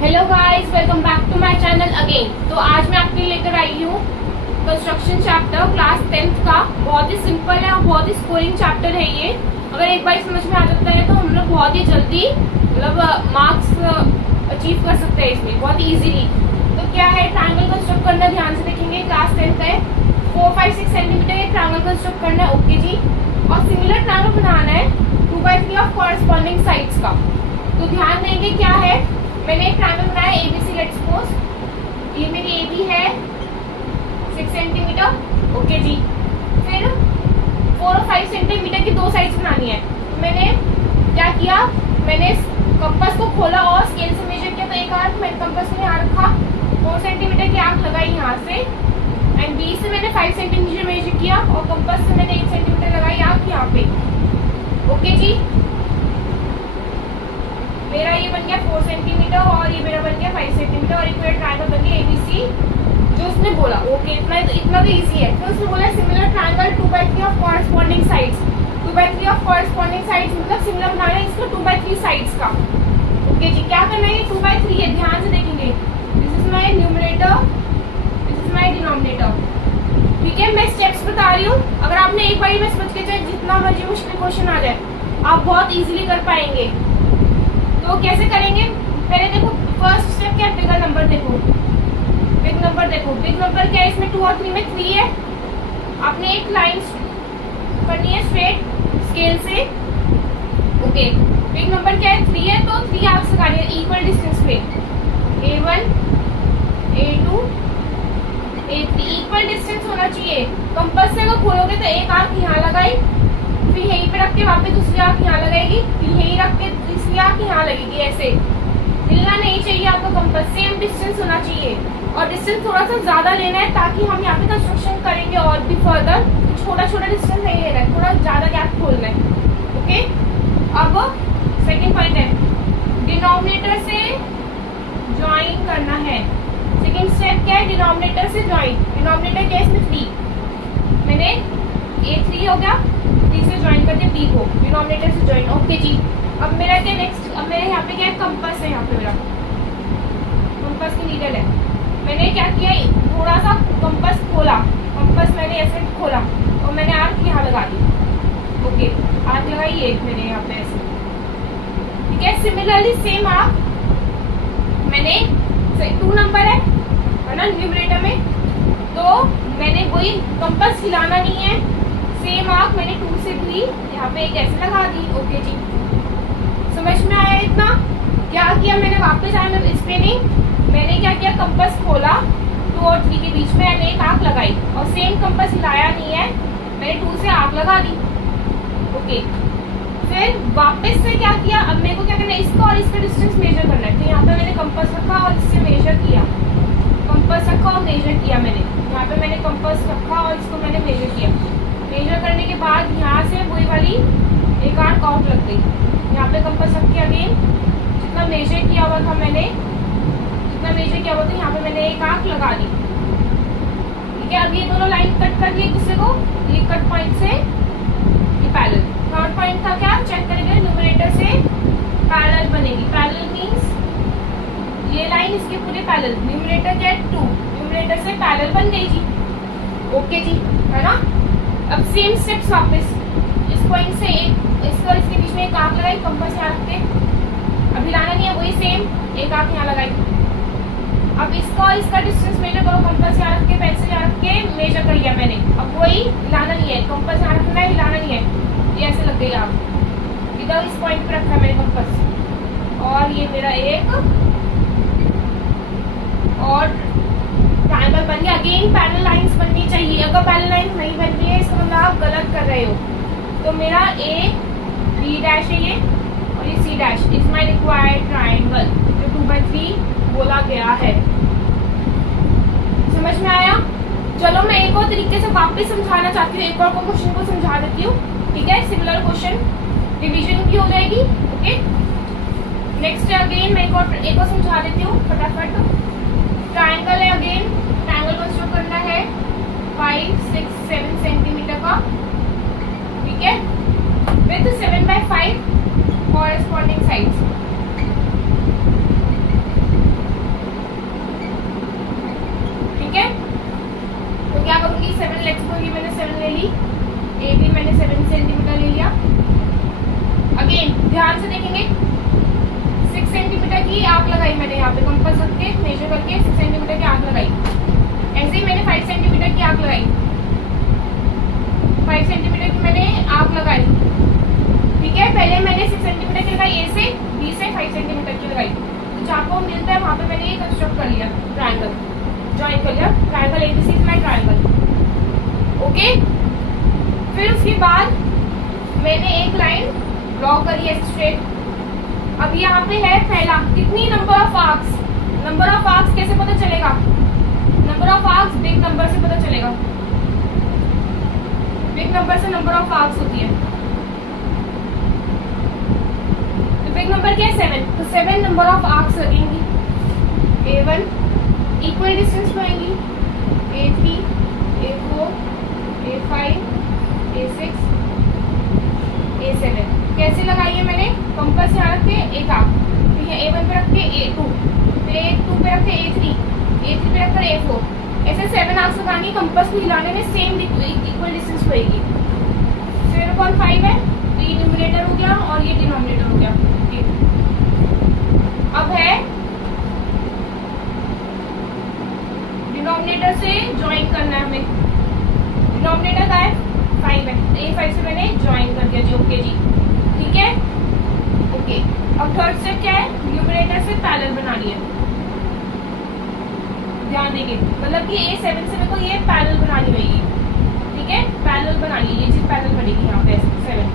Hello guys, welcome back to my channel again. तो आज मैं आपके लिए लेकर आई हूँ कंस्ट्रक्शन चैप्टर क्लास 10th का। बहुत ही सिंपल है और बहुत ही स्कोरिंग चैप्टर है ये। अगर एक बार समझ में आ जाता है तो हम लोग बहुत ही जल्दी मतलब मार्क्स अचीव कर सकते हैं इसमें बहुत इजीली। तो क्या है, ट्रायंगल कंस्ट्रक्ट करना, ध्यान से देखेंगे। क्लास 10th है, 4-5-6 सेंटीमीटर के ट्रायंगल कंस्ट्रक्ट करना है। ओके जी। और सिमिलर ट्रायंगल बनाना है 2/3 ऑफ कॉरेस्पॉन्डिंग साइड्स का। तो ध्यान देंगे क्या है, मैंने एक ट्रायंगल बनाया ABC, लेट्स सपोज ये मेरी AB है 6 सेंटीमीटर। ओके जी। फिर 4 और 5 सेंटीमीटर की दो साइड्स बनानी है। मैंने क्या किया, मैंने कंपास को खोला और स्केल से मेजर किया। तो एक आर्क मैंने कंपास में यहाँ रखा, 4 सेंटीमीटर की आर्क लगाई यहाँ से, एंड B से मैंने 5 सेंटीमीटर मेजर किया और कंपास से मैंने 1 सेंटीमीटर लगाई आर्क यहाँ पे। ओके जी। मेरा ये बन गया 4 सेंटीमीटर और ये मेरा बन गया 5 सेंटीमीटर और एक मेरा ट्रायंगल बन गया ABC जो उसने बोला। ओके, इतना तो इजी है। फिर उसने बोला similar triangle 2/3 of corresponding sides. 2/3 of corresponding sides मतलब सिमिलर बनाना है इसका 2/3 साइड्स का। ओके जी। क्या करना है, ये 2/3 है, ध्यान से देखेंगे। This is my numerator, this is my denominator. ठीक है, मैं स्टेप्स बता रही हूँ। अगर आपने एक बार में समझ के चाहे जितना मर्जी मुश्किल क्वेश्चन आ जाए आप बहुत इजीली कर पाएंगे। तो कैसे करेंगे, पहले देखो फर्स्ट स्टेप क्या है, बिगर नंबर देखो, बिग नंबर देखो। बिग नंबर क्या है, इसमें 2 और 3 में 3 है। आपने एक लाइन करनी है स्ट्रेट स्केल से। ओके, बिग नंबर क्या है, 3 है तो 3 आर्क्स लगानी है इक्वल डिस्टेंस पे। A1 A2 A3 equal distance होना चाहिए। कंपास से अगर खोलोगे तो एक आर्क यहाँ लगाई, फिर यहीं पे रख के वापस दूसरी आंख यहाँ लगाएगी, फिर यहीं रख के तीसरी आंख यहाँ लगेगी। ऐसे हिलना नहीं चाहिए आपका कंपास, सेम डिस्टेंस होना चाहिए। और डिस्टेंस थोड़ा सा ज्यादा लेना है ताकि हम यहाँ पे कंस्ट्रक्शन करेंगे और भी फर्दर। छोटा छोटा डिस्टेंस नहीं लेना है, थोड़ा ज्यादा गैप खोलना है। ओके, अब सेकेंड पॉइंट है डिनोमिनेटर से ज्वाइन करना है। सेकेंड स्टेप क्या है, डिनोमिनेटर से ज्वाइन। डिनोमिनेटर क्या है, इसमें 3, मैंने A3 हो गया, 3 से ज्वाइन कर दिया B को, डिनोमिनेटर से ज्वाइन। ओके जी। अब मेरा क्या नेक्स्ट, अब मेरे यहाँ पे क्या है, कंपास है। यहाँ पे मेरा कंपास की नीडल है। मैंने क्या किया, थोड़ा सा कंपास खोला, कंपास मैंने ऐसे खोला और मैंने आर्क यहाँ लगा दी। ओके, आर्क लगाई एक मैंने यहाँ पे ऐसे। ठीक है, सिमिलरली सेम आर्क मैंने 2 नंबर है ना न्यूमरेटर में, तो मैंने वही कंपास हिलाना नहीं है, सेम आर्क मैंने 2 से 3 यहाँ पे एक ऐसे लगा दी। ओके जी, समझ में आया इतना। क्या किया मैंने, वापस आया मैं इस पे नहीं, मैंने क्या किया, कंपास खोला 2 और 3 के बीच में मैंने एक आर्क लगाई और सेम कंपास हिलाया नहीं है, मैंने 2 से आर्क लगा दी। ओके, फिर वापस से क्या किया, अब मेरे को क्या करना है, इसका और इसका डिस्टेंस मेजर करना है। तो यहाँ पे मैंने कंपास रखा और इससे मेजर किया, कंपास रखा और मेजर किया। मैंने यहाँ पे मैंने कंपास रखा और इसको मैंने मेजर किया। मेजर करने के बाद यहाँ से वही वाली एक आर्क आउट लग गई। यहाँ पे कंपास रख के अगेन जितना मेजर किया हुआ था मैंने, जितना मेजर किया हुआ था यहाँ पे मैंने एक आर्क लगा दी। ठीक है, अब ये दोनों लाइन कट कर दिए एक दूसरे को, ये कट पॉइंट से ये पैरेलल। थर्ड पॉइंट था क्या, चेक करेंगे न्यूमरेटर से पैरेलल बनेगी। पैरेलल मीन्स ये लाइन इसके पूरे पैरेलल, न्यूमरेटर क्या है 2, न्यूमरेटर से पैरेलल बन गई जी। ओके जी, है ना। अब सेम स्टेप्स वापस, इस पॉइंट से एक, इसका इसके बीच में एक आंख लगाई, कंपास यहाँ रख के, अब हिलाना नहीं है, वही सेम एक आंख यहाँ लगाई। अब इसका और इसका डिस्टेंस मेजर करो, कंपास यहाँ रख के, पेंसिल यहाँ रख के मेजर कर लिया मैंने। अब वही हिलाना नहीं है, कंपास यहाँ रखना है, हिलाना नहीं है, ये ऐसे लग गई आंख। इधर इस पॉइंट पे रखा है मैंने कंपास और ये मेरा एक और ट्रायंगल बन गया। अगेन पैरेलल लाइंस बननी चाहिए, अगर पैरेलल लाइंस नहीं बन रही है इसका मतलब आप गलत कर रहे हो। तो मेरा AB' है ये और ये C' is my required triangle जो 2/3 बोला गया है। समझ में आया। चलो मैं एक और तरीके से वापस समझाना चाहती हूँ, एक और क्वेश्चन को समझा देती हूँ। ठीक है, सिमिलर क्वेश्चन, रिवीजन भी हो जाएगी। ओके, नेक्स्ट अगेन मैं एक और समझा देती हूँ फटाफट। ट्रायंगल है, अगेन ट्रायंगल कंस्ट्रक्ट करना है 5, 6, 7 सेंटीमीटर का। ठीक है, विथ 7/5 कॉरेस्पॉन्डिंग साइड्स। की आर्क लगाई मैंने यहाँ पे कंपास रख के मेजर करके 6 सेंटीमीटर की आर्क लगाई। ऐसे ही मैंने 5 सेंटीमीटर की आर्क लगाई, 5 सेंटीमीटर की मैंने आर्क लगाई। ठीक है, पहले मैंने 6 सेंटीमीटर की लगाई, ए से बी से 5 सेंटीमीटर की लगाई। तो जहाँ को मिलता है वहाँ पे मैंने ये कंस्ट्रक्ट कर लिया, ट्रायंगल ज्वाइन कर लिया, triangle ABC is my triangle. Okay, फिर उसके बाद मैंने एक लाइन ड्रॉ करी है स्ट्रेट। अब यहाँ पे है पहला, कितनी number of arcs, number of arcs कैसे पता चलेगा, number of arcs big number से पता चलेगा, बिग नंबर से नंबर ऑफ आर्क्स होती है। तो बिग नंबर क्या है 7, तो 7 नंबर ऑफ आर्क्स लगेंगी। A1 इक्वल डिस्टेंस में आएंगी, A3, A4, A5, A6, A7। कैसे लगाई है मैंने, कंपास यहाँ रख के एक आर्क, ठीक है, A1 पे रख के A2, फिर A2 पे रख के A3, A3 पे रख कर A4, ऐसे 7 आर्क्स लगानी। कंपास को हिलाने में सेम इक्वल डिस्टेंस होएगी। 0.5 है, तो ये न्यूमरेटर हो गया और ये डिनोमिनेटर हो गया। अब है डिनोमिनेटर से ज्वाइन करना है हमें। डिनोमिनेटर का है 5 है, A5 से मैंने ज्वाइन कर दिया जी। ओके जी, ठीक है, ओके। अब थर्ड स्टेप क्या है, न्यूमरेटर से पैरेलल बनानी है। ध्यान देंगे, मतलब कि A7 से मेरे को ये पैरेलल बनानी होगी। ठीक है, पैरेलल बनानी है, ये चीज पैरेलल बनेगी यहाँ पे 7।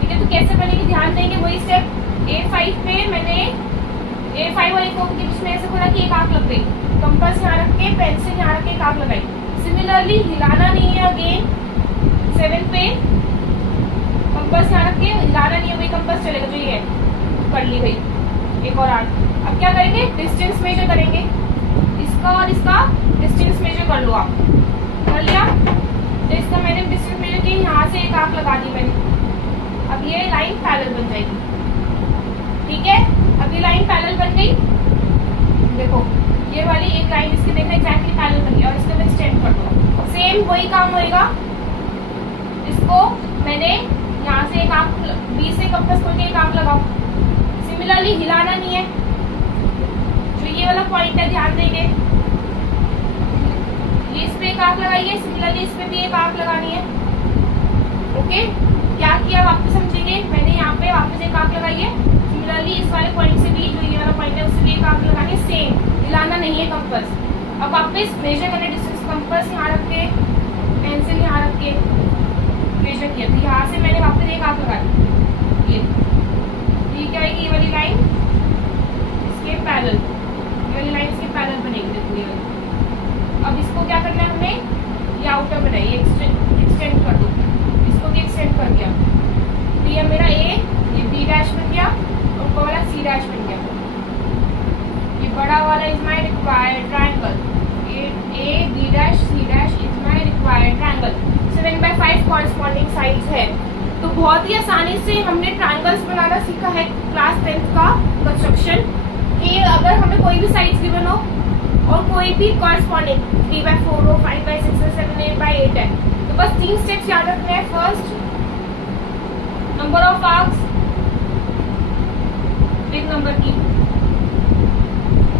ठीक है, तो कैसे बनेगी, ध्यान देंगे वही स्टेप। A5 पे मैंने A5 और A4 के बीच में ऐसे बोला कि एक आर्क लग गई, कंपास यहाँ रख के पेंसिल यहाँ रख के एक आर्क लगाई। सिमिलरली हिलाना नहीं है, अगेन 7 पे कंपास यहाँ रख के हिलाना नहीं है, वही कंपास चलेगा जो ये है, कर ली गई एक और आर्क। अब क्या करेंगे, डिस्टेंस मेजर करेंगे, इसका और इसका डिस्टेंस मेजर कर लो आप, कर लिया। तो इसका मैंने डिस्टेंस मेजर की, यहाँ से एक आर्क लगा दी मैंने। अब ये लाइन पैरेलल बन जाएगी। ठीक है, अब ये लाइन पैरेलल बन गई। देखो ये वाली एक लाइन इसके देखना एग्जैक्टली पैरेलल बन गई और इसको मैं एक्सटेंड कर दूंगा, सेम वही काम होएगा। इसको मैंने यहाँ से एक आर्क, बी से कंपास खोल के एक आर्क लगाओ। सिमिलरली हिलाना नहीं है, जो ये वाला पॉइंट है ध्यान देंगे, ये इस पे एक आर्क लगाइए, सिमिलरली इस पे भी एक आर्क लगानी है। ओके, क्या किया वापस समझेंगे, मैंने यहाँ पे वापस एक आर्क लगाई है, सिमिलरली इस वाले पॉइंट से भी, जो ये वाला पॉइंट है उससे भी एक आर्क लगानी है, सेम, हिलाना नहीं है कंपास। अब वापस मेजर करने डिस्टेंस, कंपास यहाँ रख के पेंसिल यहाँ रख के मेजर किया, तो यहाँ से मैंने वापस एक आर्क लगा दी। ये क्या आएगी, ये वाली लाइन इसके पैरेलल, ये वाली लाइन इसके पैरेलल बनेगी। देखो ये वाली। अब इसको क्या करना है हमने, ये आउटर बनाई, एक्सटेंड कर दो, इसको भी एक्सटेंड कर दिया। तो ये मेरा ए, ये बी डैश बन गया और ऊपर वाला सी डैश बन गया। ये बड़ा वाला is my required triangle, A B dash C dash is my required triangle. 7/5 corresponding sides है। तो बहुत ही आसानी से हमने ट्रायंगल्स बनाना सीखा है क्लास 10th का कंस्ट्रक्शन, कि अगर हमें कोई भी साइड्स गिवन हो और कोई भी कॉरेस्पॉन्डिंग 3/4 हो, 5/6 हो, 7, 8/8 है, तो बस 3 स्टेप्स याद रखने हैं। First, number of arcs big number की।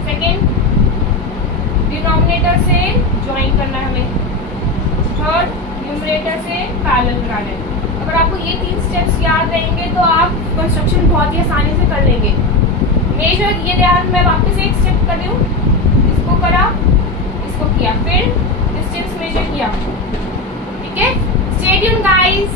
सेकेंड, डिनोमिनेटर से ज्वाइन करना है हमें। थर्ड, न्यूमरेटर से पैरेलल कराना है। अगर आपको ये 3 स्टेप्स याद रहेंगे तो आप कंस्ट्रक्शन बहुत ही आसानी से कर लेंगे। मेजर, ये ध्यान, मैं वापस एक स्टेप कर रही हूँ, इसको करा, इसको किया, फिर डिस्टेंस मेजर किया। ठीक है, स्टे ट्यून्ड गाइस।